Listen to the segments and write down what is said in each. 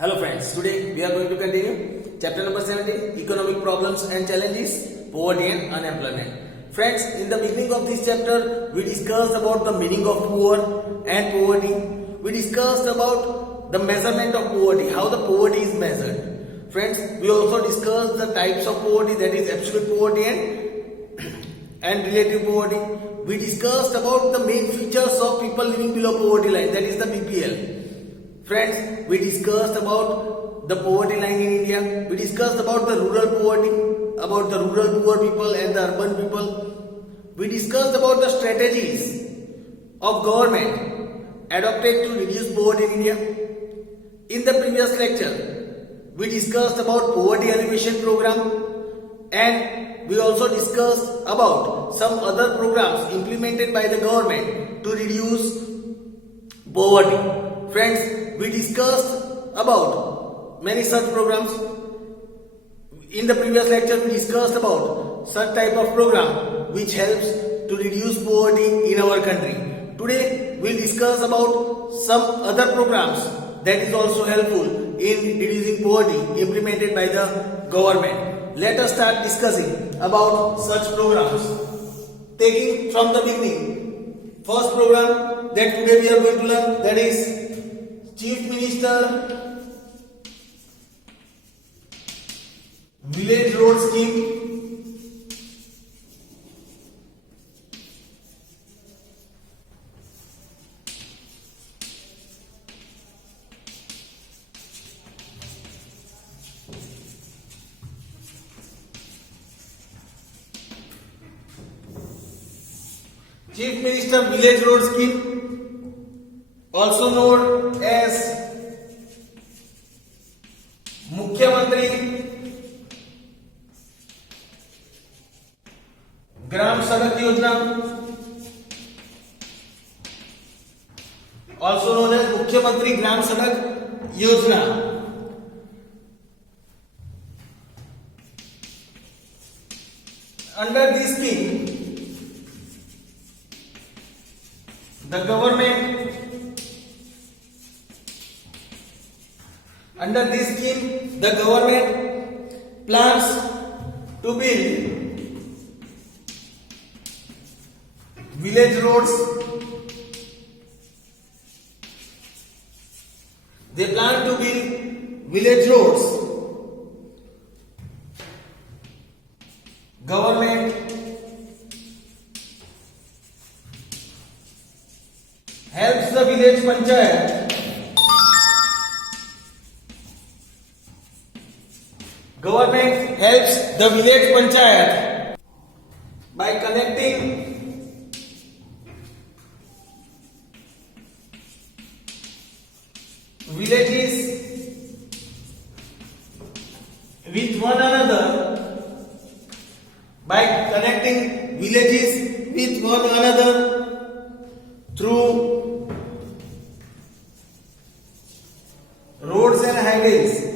Hello friends, today we are going to continue chapter number 17, economic problems and challenges, poverty and unemployment. Friends, in the beginning of this chapter, we discussed about the meaning of poor and poverty. We discussed about the measurement of poverty, how the poverty is measured. Friends, we also discussed the types of poverty, that is absolute poverty and relative poverty. We discussed about the main features of people living below poverty line, that is the BPL. Friends, we discussed about the poverty line in India. We discussed about the rural poverty, about the rural poor people and the urban people. We discussed about the strategies of government adopted to reduce poverty in India. In the previous lecture, we discussed about poverty alleviation program, and we also discussed about some other programs implemented by the government to reduce poverty. Friends, we discussed about many such programs. In the previous lecture, we discussed about such type of program which helps to reduce poverty in our country. Today, we will discuss about some other programs that is also helpful in reducing poverty implemented by the government. Let us start discussing about such programs. Taking from the beginning, first program that today we are going to learn, that is Chief Minister Village Road Scheme. Chief Minister Village Road Scheme, also known as मुख्यमंत्री ग्राम सड़क योजना, also known as मुख्यमंत्री ग्राम सड़क योजना. Under this scheme, the government plans to build village roads. They plan to build village roads. Government helps the village panchayat by connecting villages with one another, through roads and highways.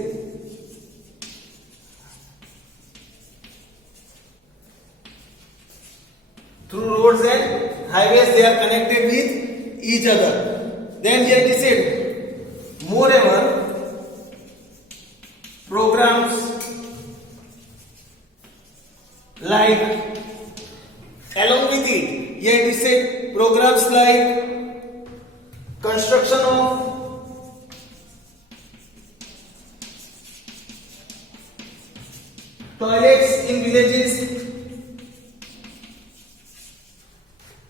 They are connected with each other. Then here it is said, moreover, programs like, along with it, here it is said, programs like construction of toilets in villages.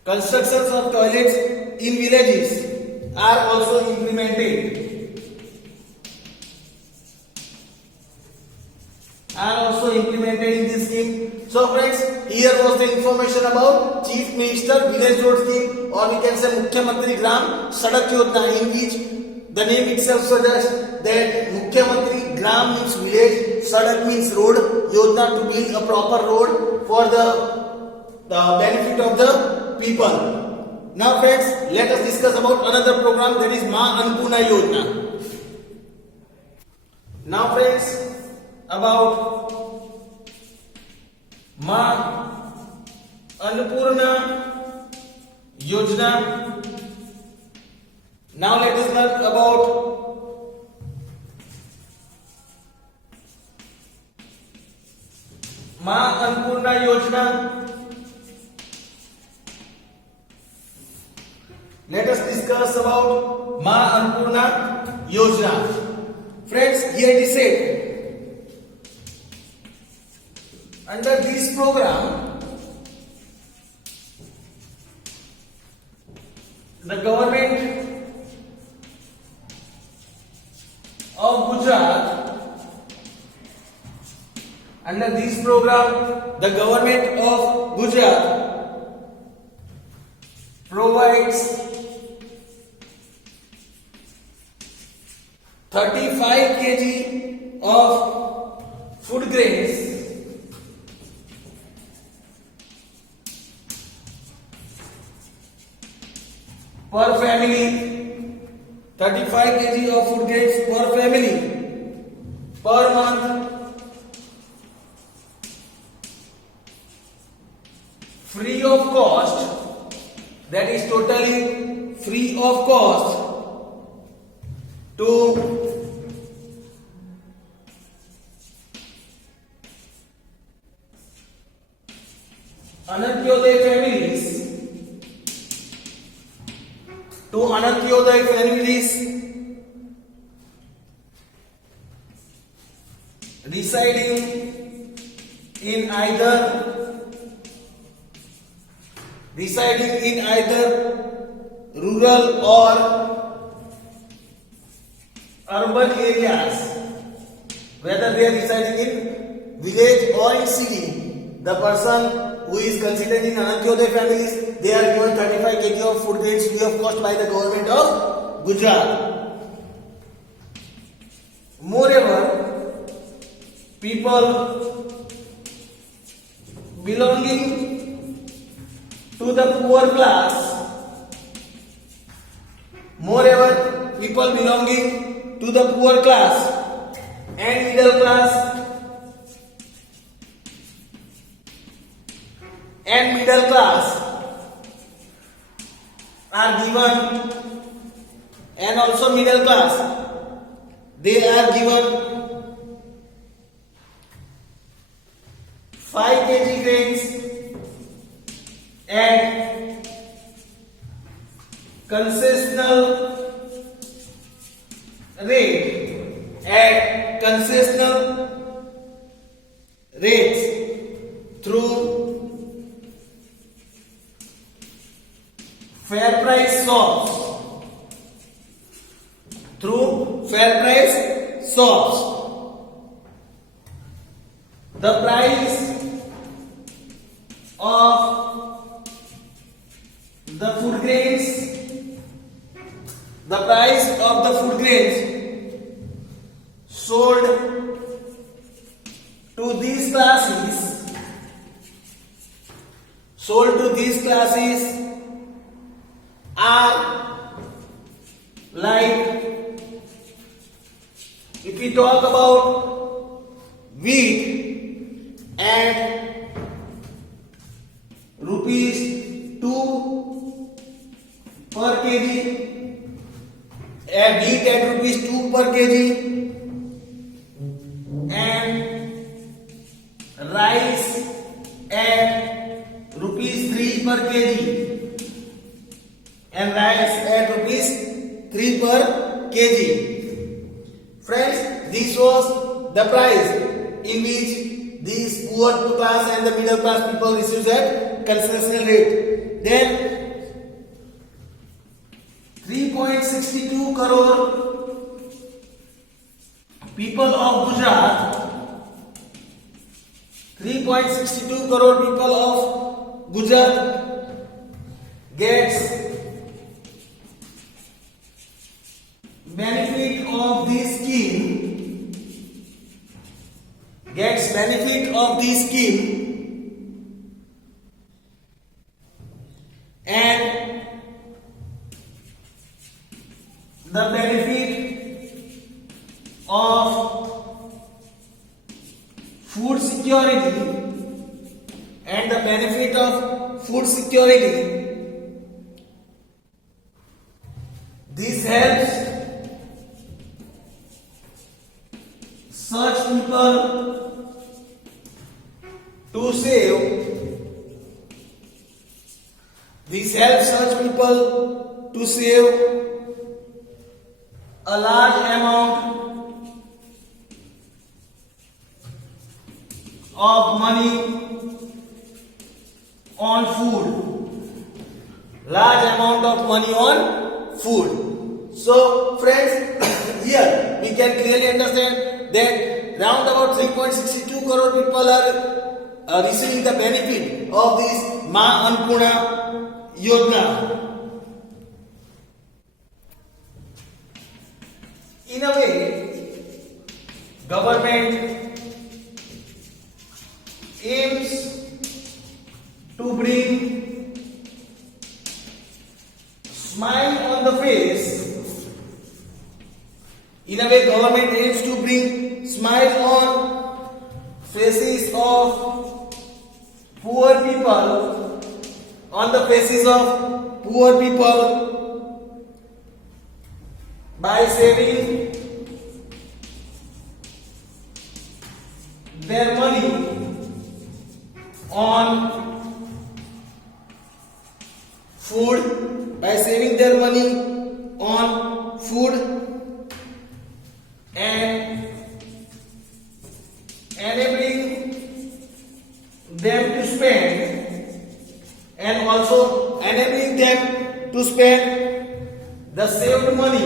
Constructions of toilets in villages are also implemented. In this scheme. So friends, here was the information about Chief Minister Village Road Scheme, or we can say Mukhyamantri Gram Sadak Yojana, in which the name itself suggests that Mukhyamantri Gram means village, Sadak means road, Yojana to build a proper road for the benefit of the people. Now friends, let us discuss about another program, that is Ma Annapurna Yojana. Now friends, about Ma Annapurna Yojana. Now let us learn about मां अन्नपूर्णा योजना. Let us discuss about Ma Annapurna Yojana. Friends, here it is said, under this program, the government of Gujarat, under this program, the government of Gujarat provides 35 kg of food grains per family, 35 kg of food grains per family per month, free of cost, that is totally free of cost to Anantyodaya families, residing in either rural or urban areas, whether they are residing in village or in city. The person who is considered in Anantyodaya families, they are given 35 kg of food grains free of cost by the government of Gujarat. Moreover, people belonging to the poor class, and middle class are given, and also middle class, they are given 5 kg grains at concessional rates through fair price shops. The price of the food grains sold to these classes are like, if we talk about wheat at rupees 2 per kg, wheat at rupees 2 per kg, and rice at rupees 3 per kg, Friends, this was the price in which these poor class and the middle class people received at concessional rate. Then 3.62 crore people of Gujarat, 3.62 crore people of Gujarat gets benefit of this scheme, and the benefit of food security, this helps such people to save. This helps such people to save a large amount of money on food. Large amount of money on food. So friends, here we can clearly understand that round about 3.62 crore people are receiving the benefit of this Ma Annapurna Yojana. In a way, government aims to bring smile on the face. In a way, government aims to bring smile on faces of poor people, on the faces of poor people by saving their money on food, by saving their money on food and enabling them to spend, and also enabling them to spend the saved money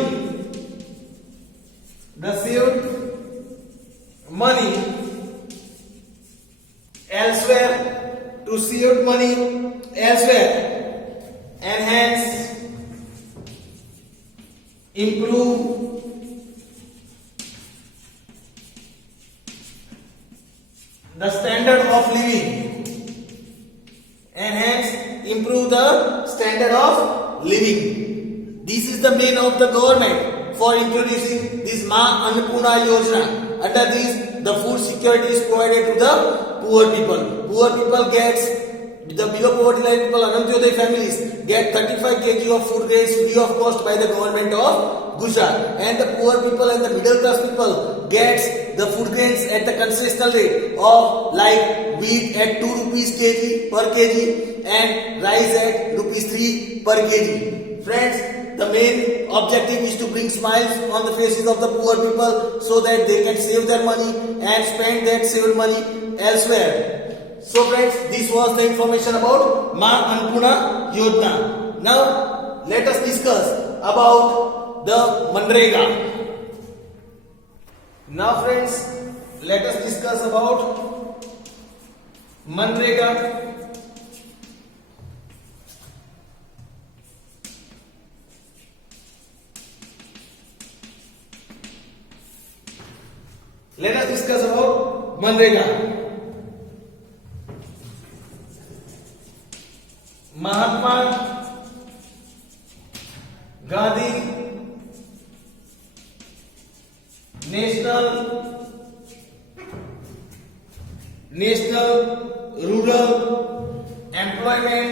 elsewhere, to saved money elsewhere, and hence improve the standard of living, and hence improve the standard of living. This is the main of the government for introducing this Ma Annapurna Yojana. Under this, the food security is provided to the poor people. Poor people gets, the below poverty line people, Anantyodaya families get 35 kg of food grains free of cost by the government of Gujarat, and the poor people and the middle class people gets the food grains at the concessional rate of like wheat at 2 rupees per kg and rice at rupees 3 per kg. Friends, the main objective is to bring smiles on the faces of the poor people so that they can save their money and spend that saved money elsewhere. So friends, this was the information about Ma Annapurna Yojana. Now let us discuss about the Manrega. Now friends, let us discuss about Manrega. Let us discuss about Manrega. Mahatma Gandhi National Rural Employment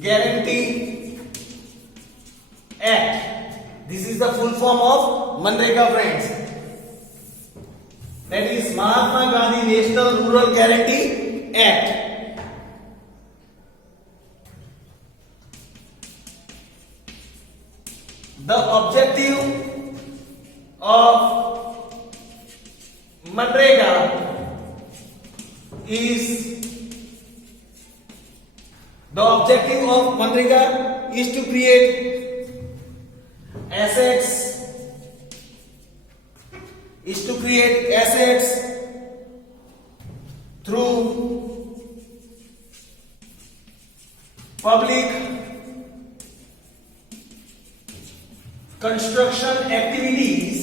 Guarantee Act. This is the full form of Manrega, friends. That is Mahatma Gandhi National Rural Guarantee Act. The objective of Manrega is to create assets through public construction activities,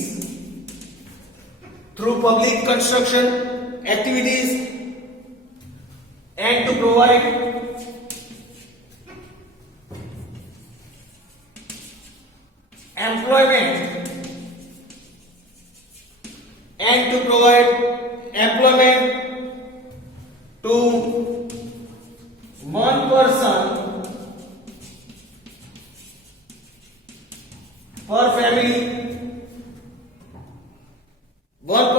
and to provide employment to one person per family, one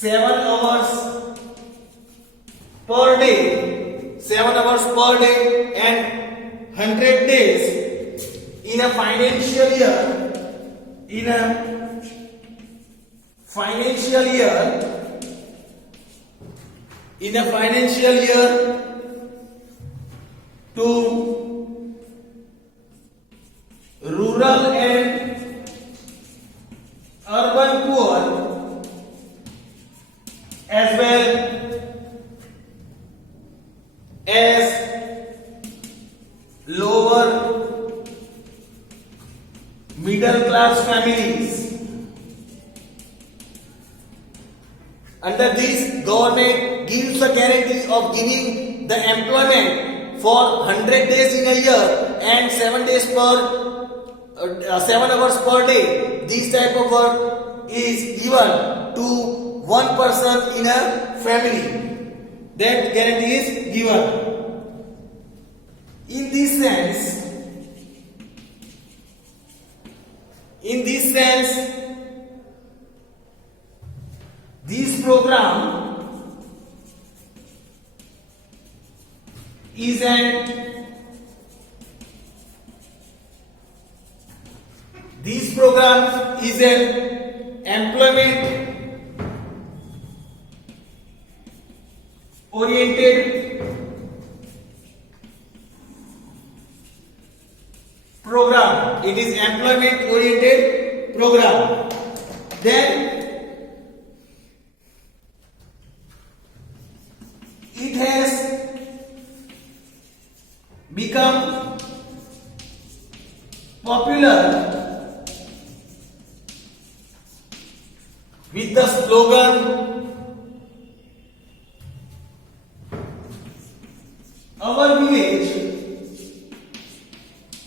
7 hours per day, 7 hours per day and 100 days in a financial year, in a financial year, in a financial year to rural and urban poor as well as lower middle class families. Under this, government gives a guarantee of giving the employment for 100 days in a year and 7 days per 7 hours per day. This type of work is given to one person in a family. That guarantee is given. In this sense, this program is an employment oriented program. It is employment oriented program. Then it has become popular with the slogan "Our village,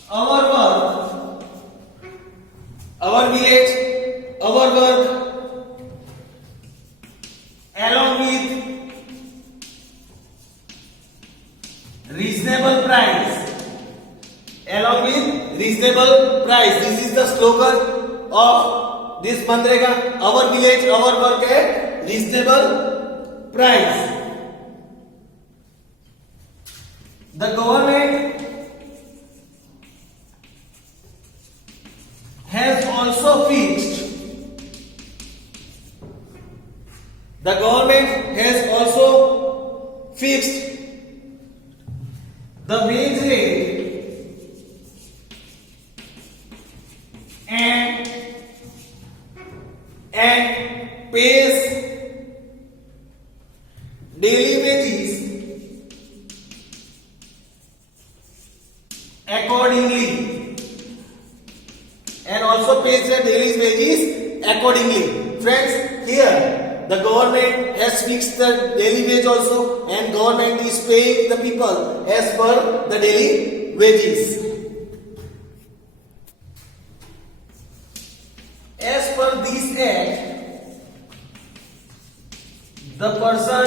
our work, our village, our work," along with reasonable price. Along with reasonable price. This is the slogan of this Manrega. Our village, our work at reasonable price. The government has also fixed. The government has also fixed the wage rate and pays daily wages accordingly, and also pays the daily wages accordingly. Friends, here the government has fixed the daily wage also, and government is paying the people as per the daily wages. As per this act, the person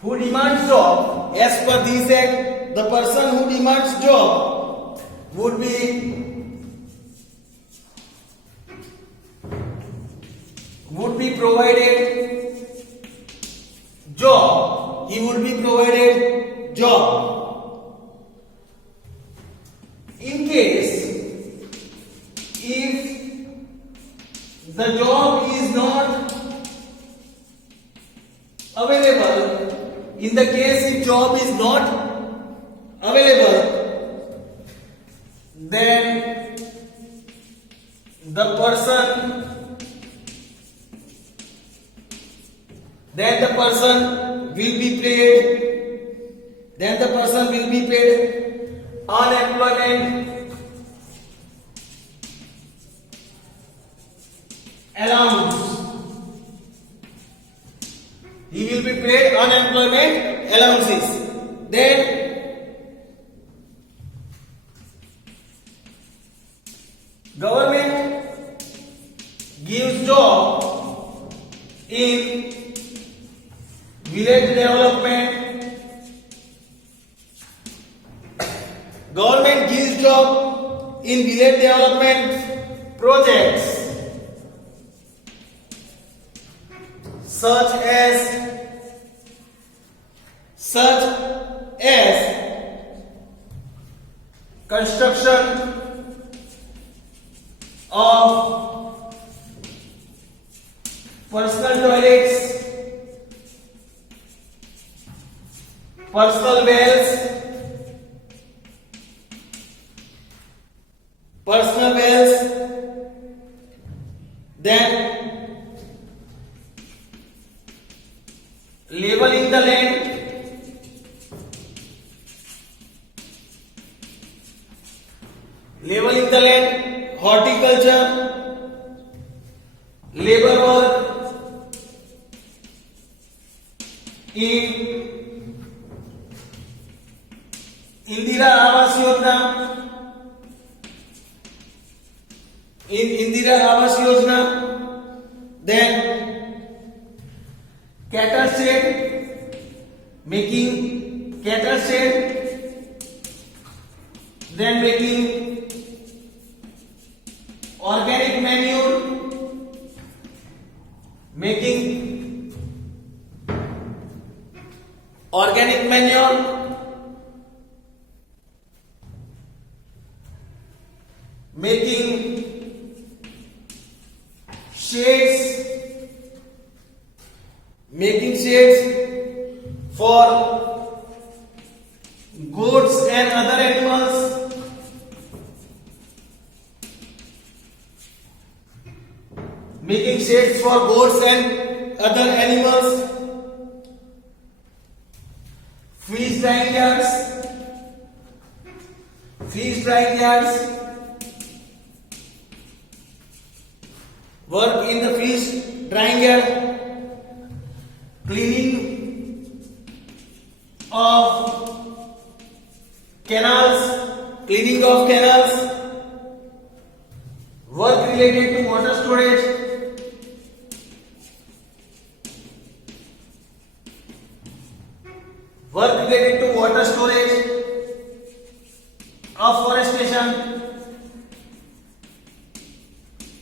who demands job, as per this act, the person who demands job would be provided job. He would be provided job. In case if the job is not available, in the case if job is not available, then the person will be paid unemployment allowance. He will be paid unemployment allowances. Then government gives job in village development. Government gives job in village development projects such as construction of personal toilets, personal wells, then leveling the land, horticulture, labor work in Indira Awas Yojana, then cattle shed, making cattle shed, then making organic manure, making shades for goats and other animals, fish drying yards, work in the fish drying yard, cleaning of canals, work related to water storage, afforestation,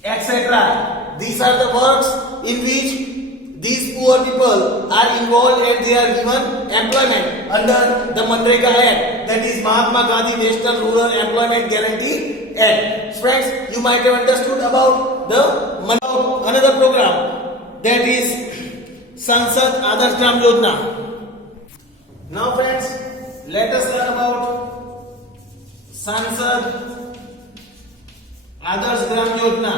etc. These are the works in which these poor people are involved and they are given employment under the Manrega Act, that is Mahatma Gandhi National Rural Employment Guarantee Act. Friends, you might have understood about another program, that is Sansad Adarsh Gram Yojana. Now friends, let us learn about Sansad Adarsh Gram Yojana.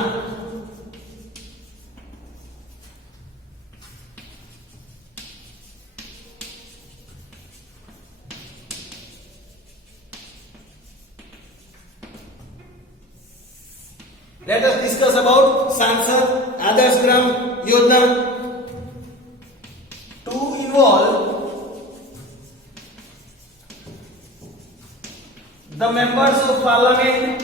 Let us discuss about Sansad Adarsh Gram Yojana. To involve the members of parliament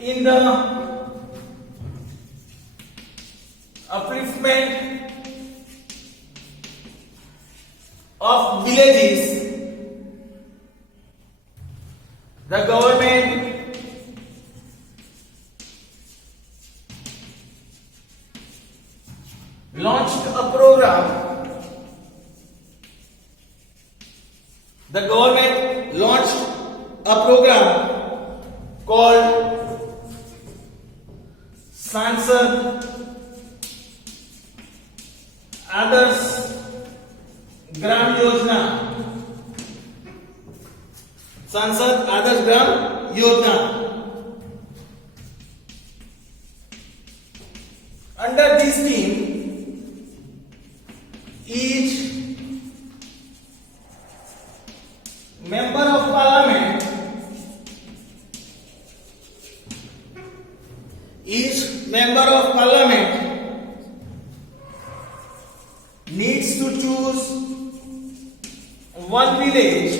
in the upliftment of villages, the government launched a program. Called Sansad Adarsh Gram Yojana. Sansad Adarsh Gram Yojana. Under this scheme, each member of parliament needs to choose one village.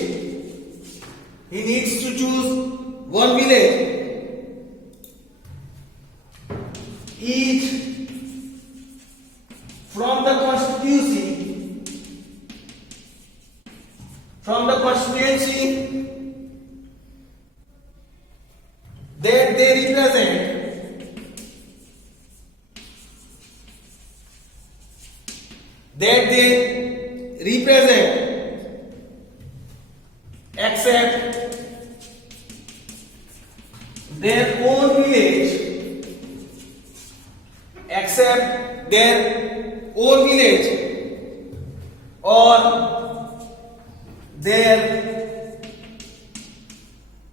He needs to choose one village. Each from the constituency that they represent except their own village, except their own village or their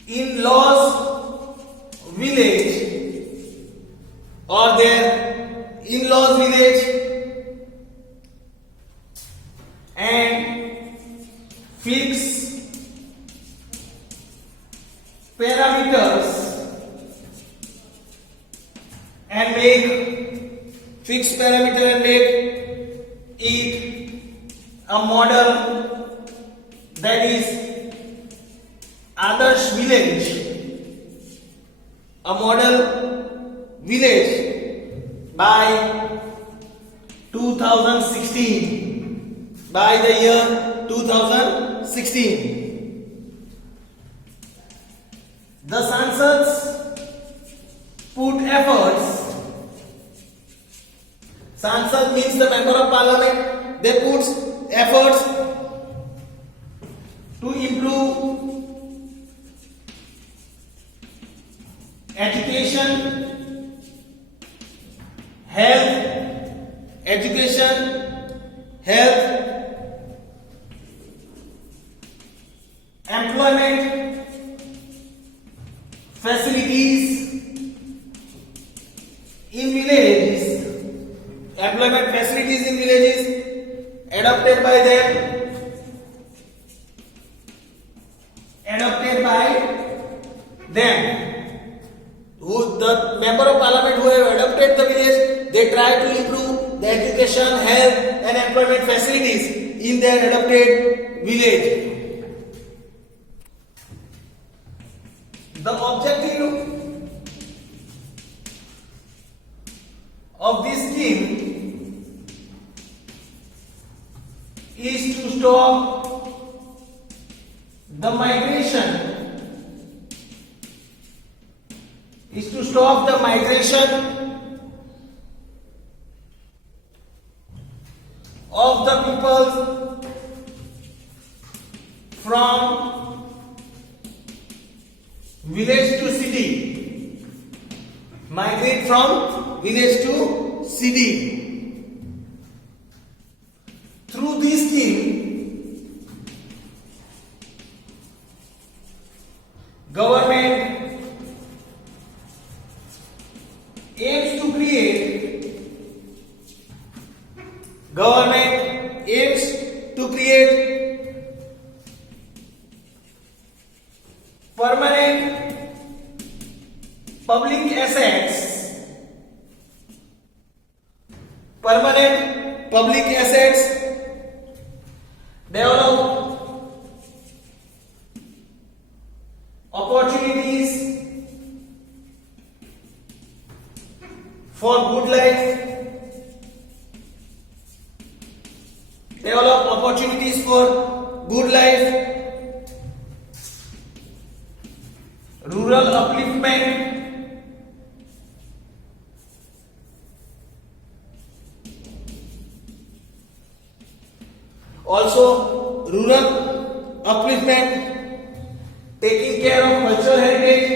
in-laws village or their in-laws village, and fix parameters and make fixed parameter and make it a model that is Adarsh village, a model village by 2016, by the year 2016. The Sansads put efforts. Sansad means the member of parliament. They put efforts to improve education, health, employment facilities in villages, adopted by them. Who the member of parliament who have adopted the village, they try to improve the education, health and employment facilities in their adopted village. The objective of this scheme is to stop the migration of the people from village to city, migrate from village to city. Through this scheme, government aims to create permanent public assets, develop opportunities for good life, rural upliftment, also rural upliftment, taking care of cultural heritage,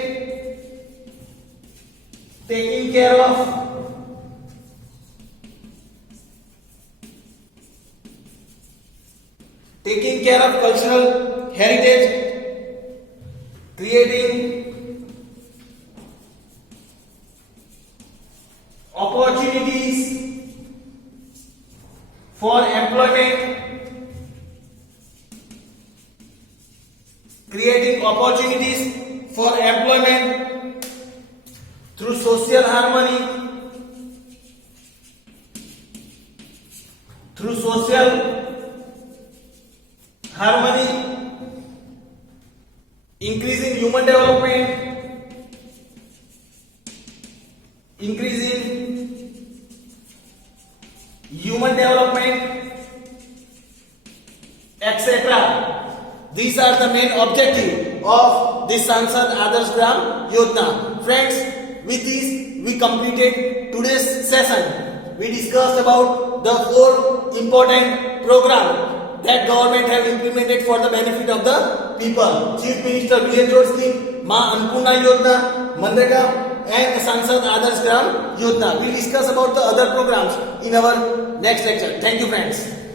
taking care of cultural heritage, creating opportunities for employment, through social harmony, increasing human development, etc. These are the main objective of this Sansad Adarsh Gram Yojana. Friends, with this we completed today's session. We discussed about the 4 important programs that government have implemented for the benefit of the people. Chief Minister Vijay George Scheme, Ma Annapurna Yojana, Manrega, and Sansad Adarsh Gram Yojana. We will discuss about the other programs in our next lecture. Thank you, friends.